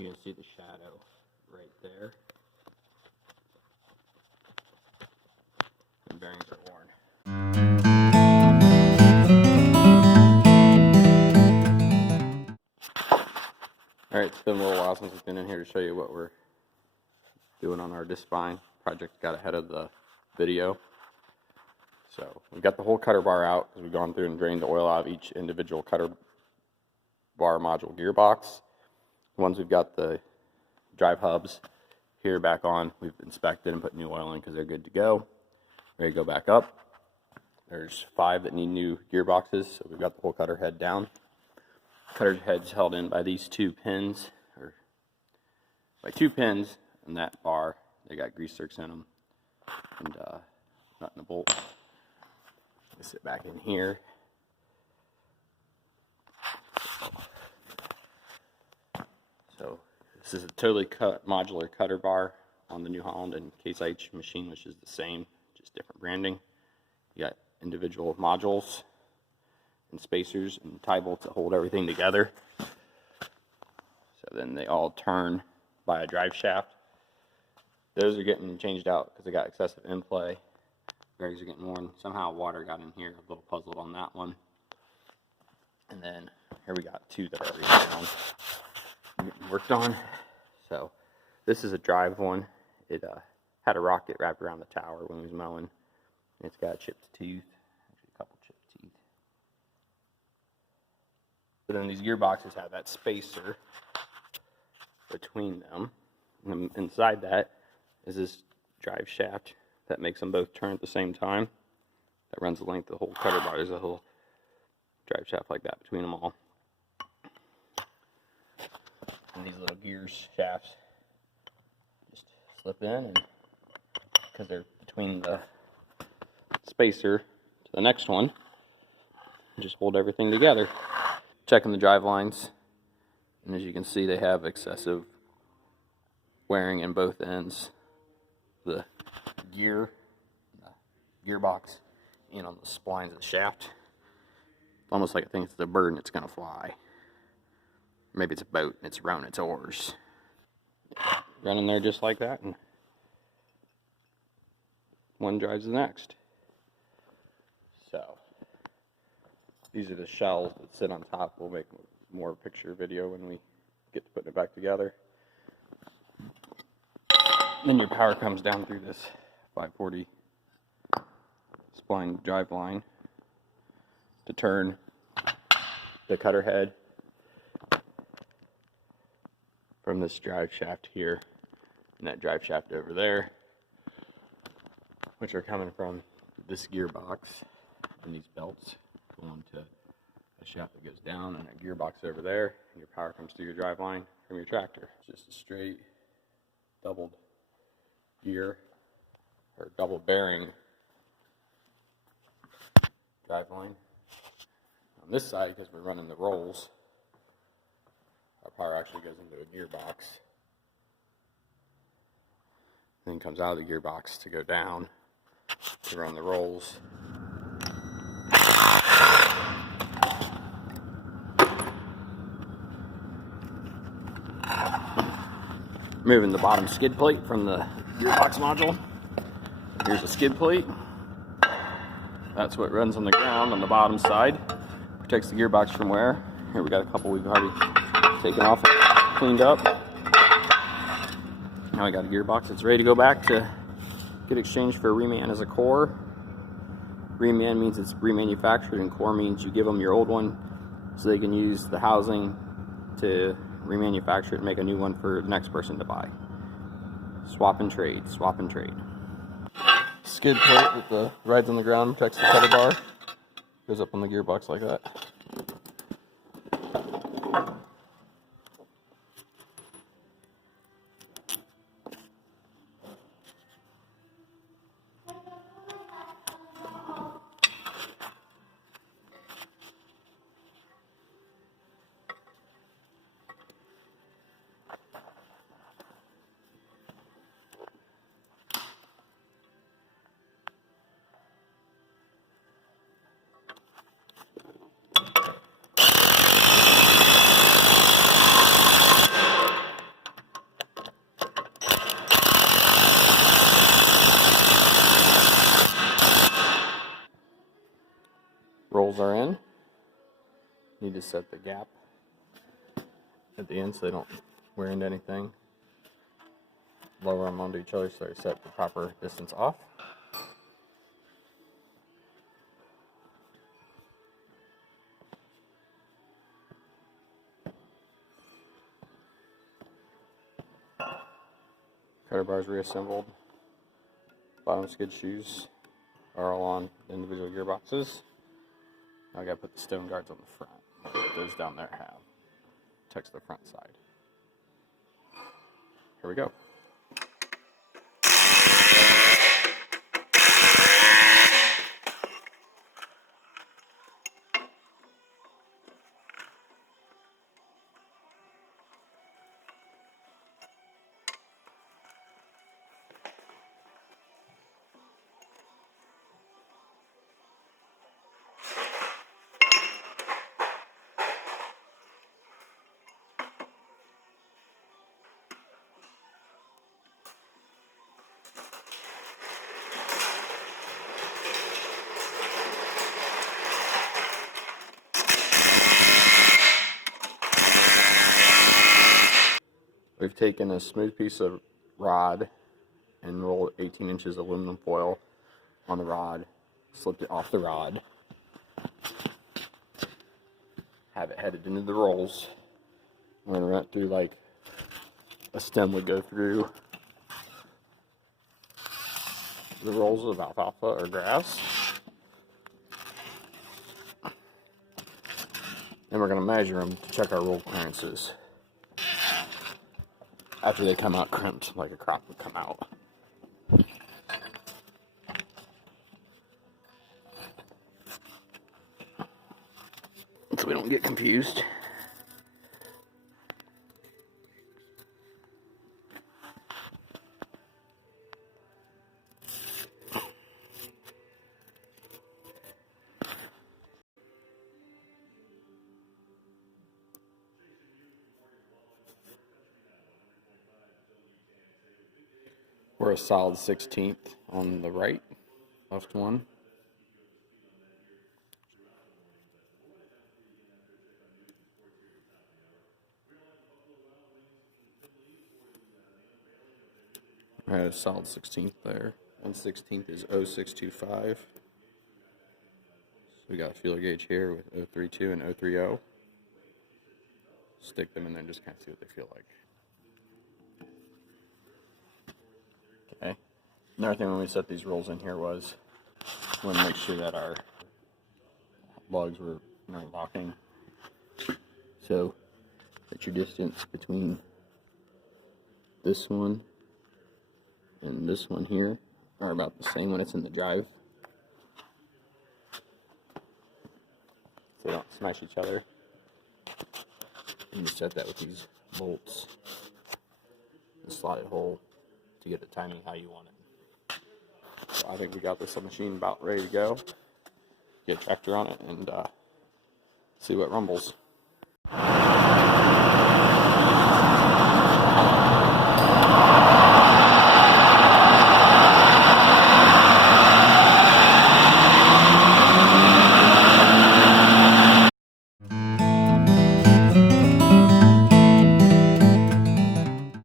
You can see the shadow right there. And bearings are worn. Alright, it's been a little while since I've been in here to show you what we're doing on our Discbine. Project got ahead of the video. So we've got the whole cutter bar out because we've gone through and drained the oil out of each individual cutter bar module gearbox. Once we've got the drive hubs here back on, we've inspected and put new oil in because they're good to go. Ready to go back up. There's 5 that need new gearboxes, so we've got the whole cutter head down. Cutter head's held in by these 2 pins, or by 2 pins, and that bar, they got grease zerks in them, and nut and a bolt. Let me sit back in here. So this is a totally cut modular cutter bar on the New Holland and Case IH machine, which is the same, just different branding. You got individual modules and spacers and tie bolts that hold everything together. So then they all turn by a drive shaft. Those are getting changed out because they got excessive in play. Bearings are getting worn. Somehow water got in here. I'm a little puzzled on that one. And then here we got 2 that are already down, getting worked on. So this is a drive one. It had a rocket wrapped around the tower when we was mowing. And it's got a chipped tooth, actually a couple chipped teeth. But then these gearboxes have that spacer between them. And inside that is this drive shaft that makes them both turn at the same time. That runs the length of the whole cutter bar. There's a whole drive shaft like that between them all. And these little gears shafts just slip in, and because they're between the spacer to the next one, just hold everything together. Checking the drive lines, and as you can see, they have excessive wearing in both ends. The gear, the gearbox, and on the splines of the shaft. Almost like I think it's the bird and it's gonna fly. Maybe it's a boat and it's rowing its oars. Running there just like that, and one drives the next. So these are the shells that sit on top. We'll make more picture video when we get to putting it back together. Then your power comes down through this 540 spline drive line to turn the cutter head from this drive shaft here and that drive shaft over there, which are coming from this gearbox and these belts going to a shaft that goes down and a gearbox over there, and your power comes through your drive line from your tractor. It's just a straight doubled gear or double bearing drive line. On this side, because we're running the rolls, our power actually goes into a gearbox, then comes out of the gearbox to go down to run the rolls. Moving the bottom skid plate from the gearbox module. Here's a skid plate. That's what runs on the ground on the bottom side. Protects the gearbox from wear. Here we got a couple we've already taken off and cleaned up. Now we got a gearbox that's ready to go back to get exchanged for a reman as a core. Reman means it's remanufactured, and core means you give them your old one so they can use the housing to remanufacture it and make a new one for the next person to buy. Swap and trade, swap and trade. Skid plate that rides on the ground, protects the cutter bar. Goes up on the gearbox like that. Need to set the gap at the end so they don't wear into anything. Lower them onto each other so they're set the proper distance off. Cutter bars reassembled. Bottom skid shoes are all on individual gearboxes. Now I gotta put the stone guards on the front. Those down there have. Protects the front side. Here we go. We've taken a smooth piece of rod and rolled 18 inches aluminum foil on the rod, slipped it off the rod, have it headed into the rolls. We're going to run it through like a stem would go through the rolls of alfalfa or grass. And we're going to measure them to check our roll clearances after they come out crimped like a crop would come out. So we don't get confused. We're a solid 16th on the right, left one. I had a solid 16th there. 1/16 is 0.625. So we got a feeler gauge here with 0.32 and 0.30. Stick them in there and just kind of see what they feel like. Okay. Another thing when we set these rolls in here was we want to make sure that our lugs were locking. So that your distance between this one and this one here are about the same when it's in the drive. So they don't smash each other. And you set that with these bolts. The slotted hole to get the timing how you want it. So I think we got this machine about ready to go. Get a tractor on it and see what rumbles.